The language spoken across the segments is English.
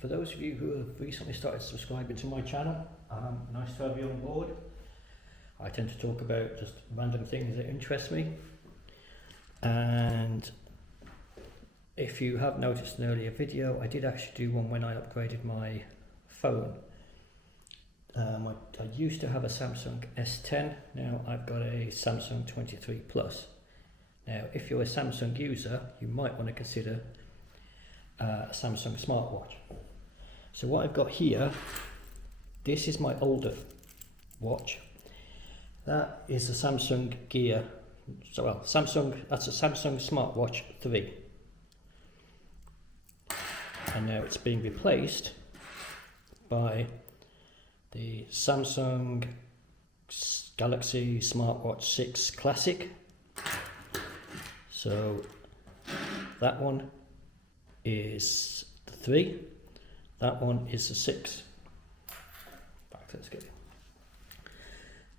For those of you who have recently started subscribing to my channel, nice to have you on board. I tend to talk about just random things that interest me, and if you have noticed an earlier video, I did actually do one when I upgraded my phone. I used to have a Samsung S10, now I've got a Samsung 23 Plus. Now if you're a Samsung user, you might want to consider a Samsung Smartwatch. So what I've got here, this is my older watch. That is a Samsung Gear, that's a Samsung Smartwatch 3. And now it's being replaced by the Samsung Galaxy Smartwatch 6 Classic. So that one is the 3, that one is the 6. Let's get it.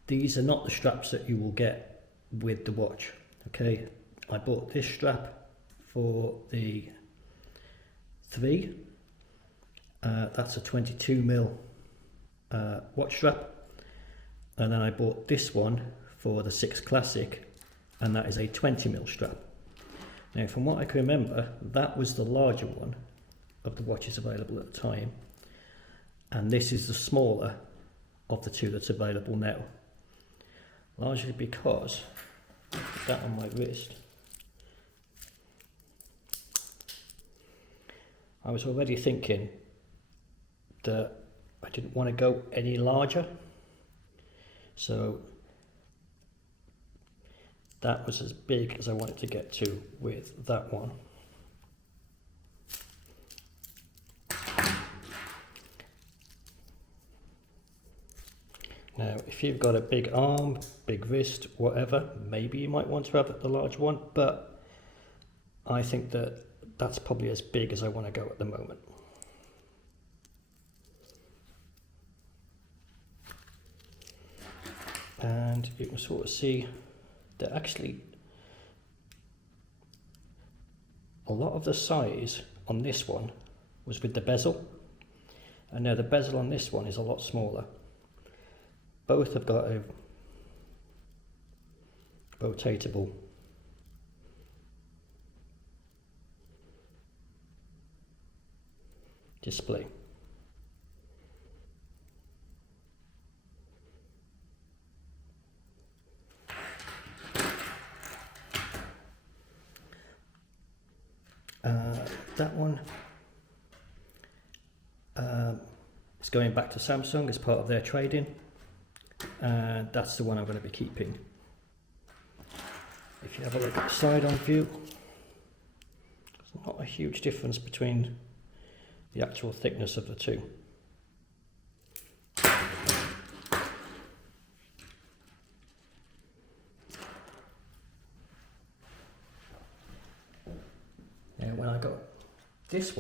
These are not the straps that you will get with the watch. Okay, I bought this strap for the 3. That's a 22mm watch strap, and then I bought this one for the 6 Classic, and that is a 20mm strap. Now from what I can remember, that was the larger one of the watches available at the time, and this is the smaller of the two that's available now, largely because that on my wrist, I was already thinking that I didn't want to go any larger, so that was as big as I wanted to get to with that one. Now if you've got a big arm, big wrist, whatever, maybe you might want to have the large one, but I think that that's probably as big as I want to go at the moment. And you can sort of see that actually a lot of the size on this one was with the bezel, and now the bezel on this one is a lot smaller. Both have got a rotatable display. That one is going back to Samsung as part of their trade-in, and that's the one I'm going to be keeping. If you have a look at the side-on view, there's not a huge difference between the actual thickness of the two. Now when I got this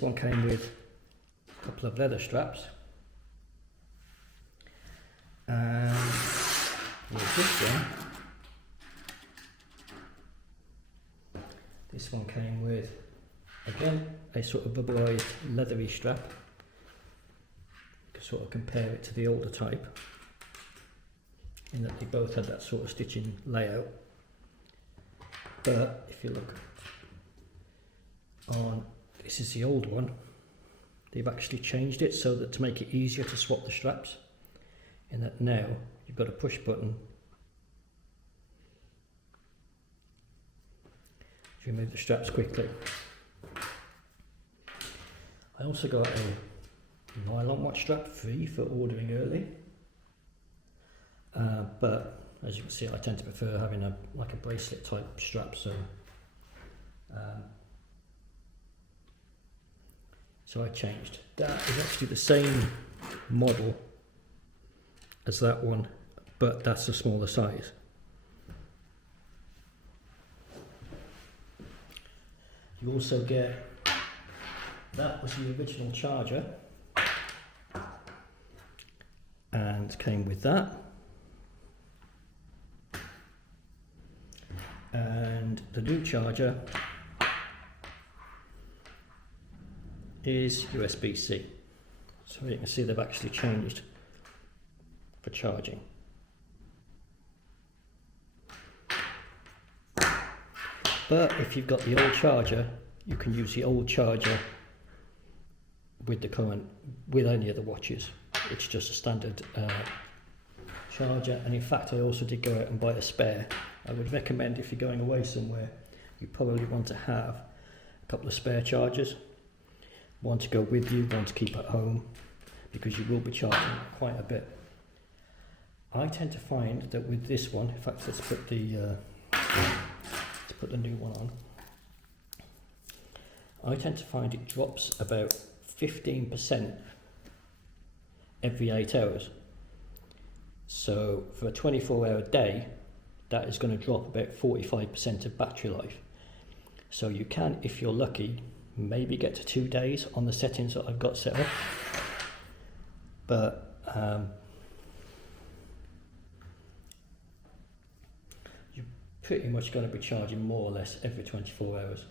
one came with a couple of leather straps, and with this one came with, again, a sort of rubberized leathery strap. You can sort of compare it to the older type in that they both had that sort of stitching layout. But if you look on, this is the old one, they've actually changed it so that to make it easier to swap the straps, in that now you've got a push button to remove the straps quickly. I also got a nylon watch strap free for ordering early, but as you can see, I tend to prefer having a bracelet type strap, so I changed. That is actually the same model as that one, but that's a smaller size. You also get, that was the original charger, and came with that. And the new charger is USB-C. So you can see they've actually changed for charging. But if you've got the old charger, you can use the old charger with the current, with any of the watches. It's just a standard charger. And in fact, I also did go out and buy a spare. I would recommend, if you're going away somewhere, you probably want to have a couple of spare chargers. One to go with you, one to keep at home, because you will be charging quite a bit. I tend to find that with this one, in fact, let's put the new one on. I tend to find it drops about 15% every 8 hours. So for a 24-hour day, that is going to drop about 45% of battery life. So you can, if you're lucky, maybe get to 2 days on the settings that I've got set up. But you're pretty much going to be charging more or less every 24 hours.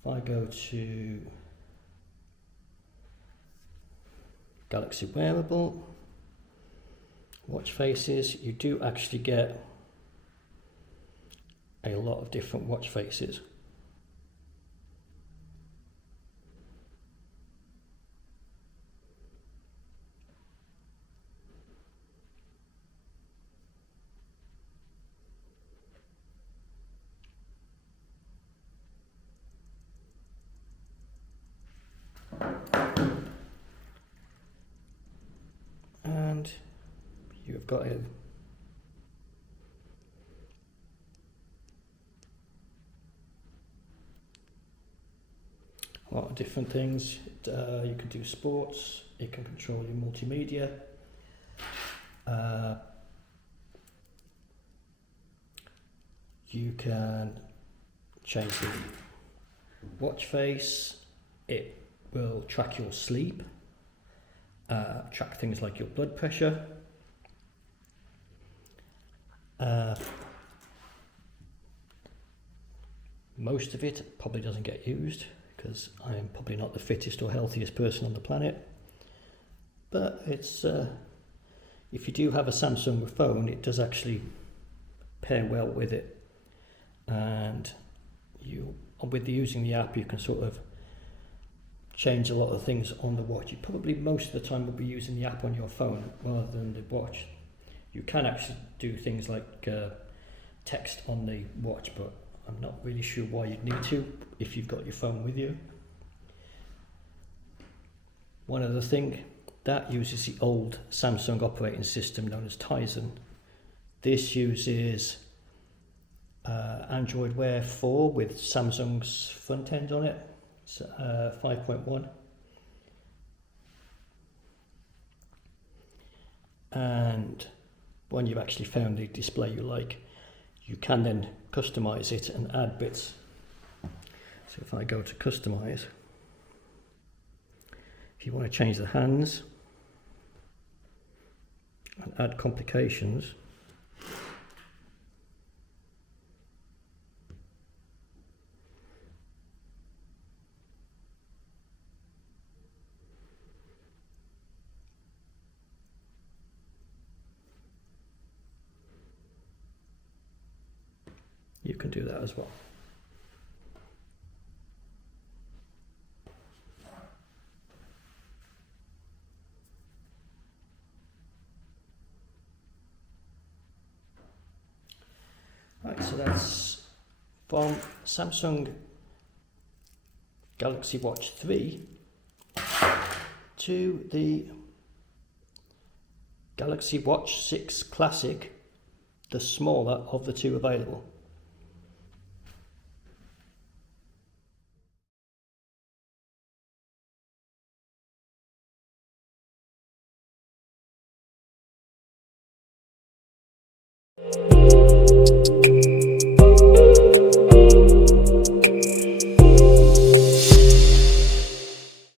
If I go to Galaxy Wearable, watch faces, you do actually get a lot of different watch faces. And you've got a lot of different things. You can do sports, it can control your multimedia, you can change the watch face, it will track your sleep, track things like your blood pressure. Most of it probably doesn't get used because I am probably not the fittest or healthiest person on the planet. But it's if you do have a Samsung phone, it does actually pair well with it. And with using the app, you can sort of change a lot of things on the watch. You probably most of the time will be using the app on your phone rather than the watch. You can actually do things like text on the watch, but I'm not really sure why you'd need to if you've got your phone with you. One other thing, that uses the old Samsung operating system known as Tizen. This uses Android Wear 4 with Samsung's front end on it. It's 5.1. And when you've actually found the display you like, you can then customize it and add bits. So if I go to customize, if you want to change the hands and add complications, you can do that as well. Right, so that's from Samsung Galaxy Watch 3 to the Galaxy Watch 6 Classic, the smaller of the two available.